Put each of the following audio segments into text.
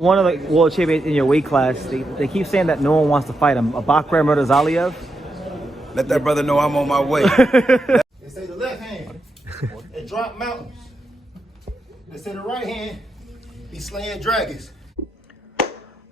One of the world champions in your weight class, they keep saying that no one wants to fight him. Bakhram Murtazaliev. Let that brother know I'm on my way. They say the left hand, it drop mountains. They say the right hand, be slaying dragons.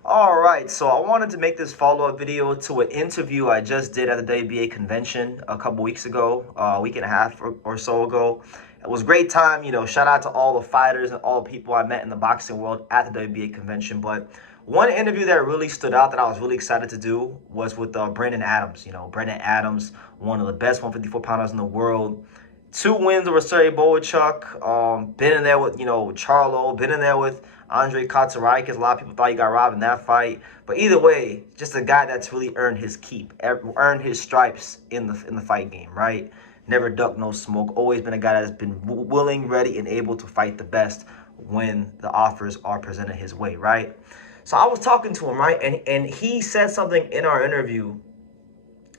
Alright, so I wanted to make this follow-up video to an interview I just did at the WBA convention a couple weeks ago, a week and a half or so ago. It was a great time, shout out to all the fighters and all the people I met in the boxing world at the WBA convention. But one interview that really stood out that I was really excited to do was with Brandon Adams. Brandon Adams, one of the best 154-pounders in the world. 2 wins over Sergey Bohachuk, been in there with, Charlo, been in there with Andre Katsuraikis. A lot of people thought he got robbed in that fight. But either way, just a guy that's really earned his keep, earned his stripes in the fight game, right? Never ducked no smoke. Always been a guy that's been willing, ready, and able to fight the best when the offers are presented his way, right? So I was talking to him, right? And he said something in our interview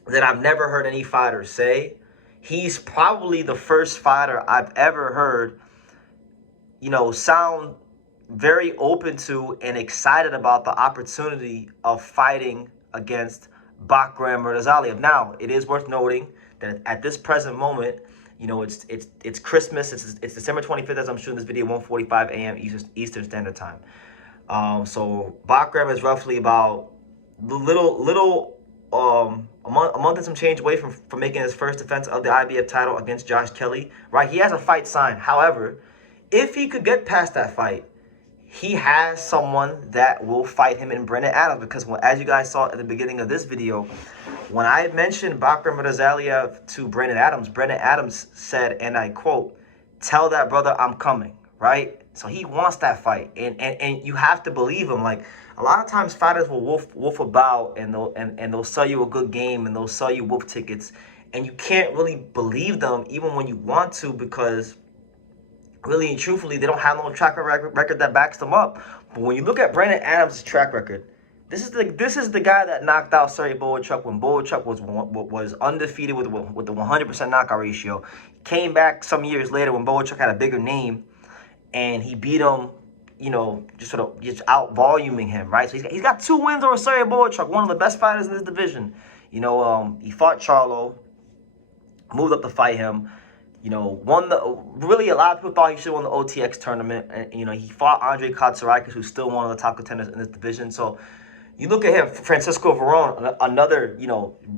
that I've never heard any fighter say. He's probably the first fighter I've ever heard, sound very open to and excited about the opportunity of fighting against Bakhram Murtazaliev. Now, it is worth noting that at this present moment, it's Christmas. It's December 25th as I'm shooting this video, 1:45 a.m. Eastern Standard Time. So Bakhram is roughly about a month and some change away from making his first defense of the IBF title against Josh Kelly, right? He has a fight signed. However, if he could get past that fight, he has someone that will fight him in Brandon Adams, because as you guys saw at the beginning of this video, when I mentioned Bakhram Murtazaliev to Brandon Adams said, and I quote, "Tell that brother I'm coming," right? So he wants that fight, and you have to believe him. Like, a lot of times fighters will wolf about, and they'll sell you a good game, and they'll sell you wolf tickets, and you can't really believe them even when you want to, because really and truthfully, they don't have no track record that backs them up. But when you look at Brandon Adams' track record, this is the guy that knocked out Sergey Bohachuk when Bohachuk was undefeated with the 100% knockout ratio. He came back some years later when Bohachuk had a bigger name, and he beat him, just out voluming him, right? So he's got 2 wins over Sergey Bohachuk, one of the best fighters in this division. He fought Charlo, moved up to fight him. Really a lot of people thought he should have won the OTX tournament. And, he fought Andre Katsuraikis, who's still one of the top contenders in this division. So you look at him, Francisco Verón, another,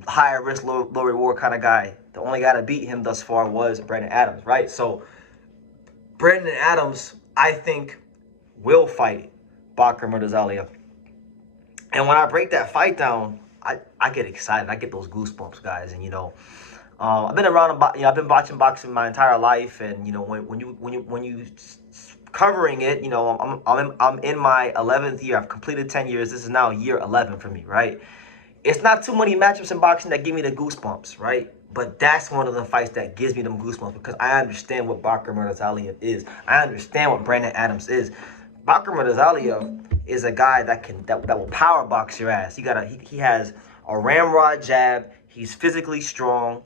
higher risk, low reward kind of guy. The only guy to beat him thus far was Brandon Adams, right? So Brandon Adams, I think, will fight Bakhram Murtazaliev. And when I break that fight down, I get excited. I get those goosebumps, guys. And, I've been around, I've been watching boxing my entire life, and when you covering it, I'm in my 11th year. I've completed 10 years. This is now year 11 for me, right? It's not too many matchups in boxing that give me the goosebumps, right? But that's one of the fights that gives me them goosebumps, because I understand what Bakhram Murtazaliev is. I understand what Brandon Adams is. Bakhram Murtazaliev is a guy that will power box your ass. He has a ramrod jab. He's physically strong.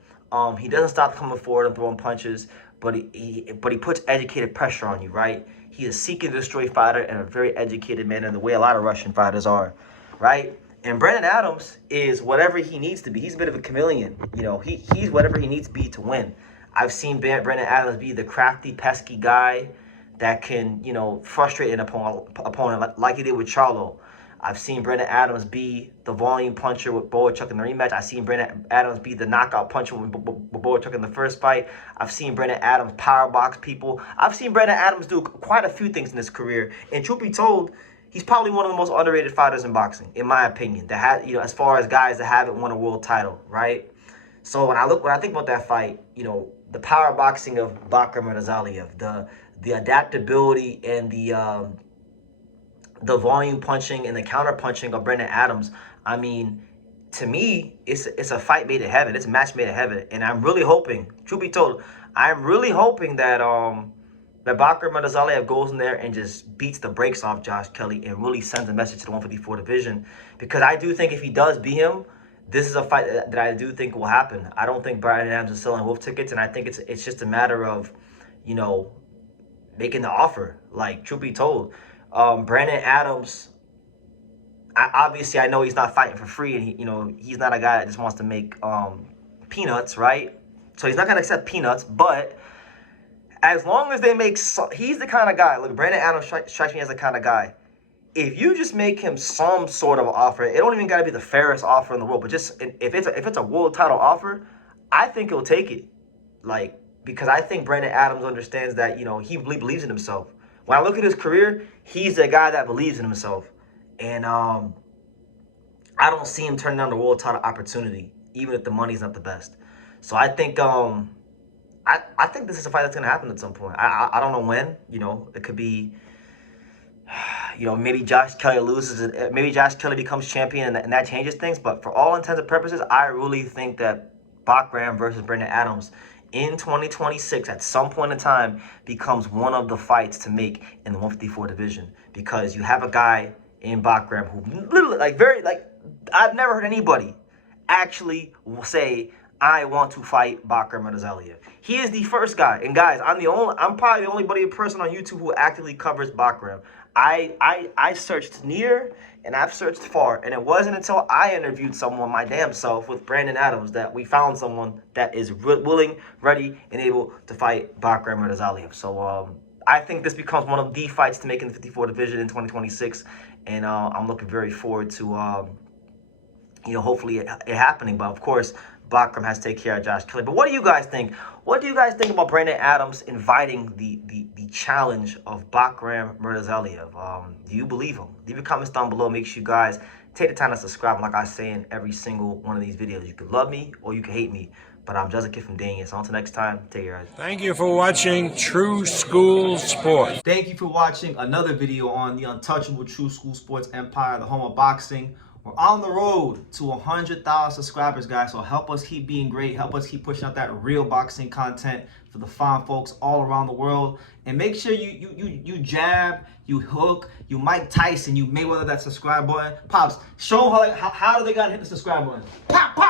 He doesn't stop coming forward and throwing punches, but he puts educated pressure on you, right? He's a seek and destroy fighter and a very educated man in the way a lot of Russian fighters are, right? And Brandon Adams is whatever he needs to be. He's a bit of a chameleon. He's whatever he needs to be to win. I've seen Brandon Adams be the crafty, pesky guy that can, frustrate an opponent like he did with Charlo. I've seen Brandon Adams be the volume puncher with Bohachuk in the rematch. I've seen Brandon Adams be the knockout puncher with Bohachuk in the first fight. I've seen Brandon Adams power box people. I've seen Brandon Adams do quite a few things in his career. And truth be told, he's probably one of the most underrated fighters in boxing, in my opinion. That has, as far as guys that haven't won a world title, right? So when I think about that fight, the power boxing of Bakhram Murtazaliev, the adaptability and the volume punching and the counter punching of Brandon Adams, I mean, to me, it's a fight made in heaven. It's a match made in heaven. And I'm really hoping, truth be told, I'm really hoping that that Bakhram Murtazaliev goes in there and just beats the brakes off Josh Kelly and really sends a message to the 154 division. Because I do think if he does beat him, this is a fight that I do think will happen. I don't think Brandon Adams is selling wolf tickets, and I think it's just a matter of, making the offer. Like, truth be told, Brandon Adams obviously I know he's not fighting for free, and he's not a guy that just wants to make peanuts, right? So he's not gonna accept peanuts, but as long as they make, he's the kind of guy. Look, Brandon Adams strikes me as the kind of guy. If you just make him some sort of offer, it don't even gotta be the fairest offer in the world, but just if it's a world title offer, I think he'll take it. Like, because I think Brandon Adams understands that, he believes in himself. When I look at his career, he's the guy that believes in himself. And I don't see him turning down the world title opportunity, even if the money's not the best. So I think I think this is a fight that's gonna happen at some point. I don't know when. It could be, maybe Josh Kelly loses, maybe Josh Kelly becomes champion, and that changes things. But for all intents and purposes, I really think that Bakhram versus Brandon Adams in 2026 at some point in time becomes one of the fights to make in the 154 division, because you have a guy in Bakhram who literally, I've never heard anybody actually say, I want to fight Bakhram Murtazaliev. He is the first guy, and guys, I'm probably the only person on YouTube who actively covers Bakhram. I searched near and I've searched far, and it wasn't until I interviewed someone my damn self with Brandon Adams that we found someone that is willing, ready, and able to fight Bakhram Murtazaliev. So I think this becomes one of the fights to make in the 54 division in 2026, and I'm looking very forward to hopefully it happening. But of course, Bakhram has to take care of Josh Kelly. But what do you guys think? What do you guys think about Brandon Adams inviting the challenge of Bakhram Murtazaliev? Do you believe him? Leave your comments down below. Make sure you guys take the time to subscribe. Like I say in every single one of these videos, you could love me or you could hate me. But I'm just a kid from Daniel. So until next time, take care, guys. Thank you for watching True School Sports. Thank you for watching another video on the untouchable True School Sports Empire, the home of boxing. We're on the road to 100,000 subscribers, guys. So help us keep being great. Help us keep pushing out that real boxing content for the fine folks all around the world. And make sure you jab, you hook, you Mike Tyson, you Mayweather that subscribe button. Pops, show them how do they gotta hit the subscribe button. Pop, pop.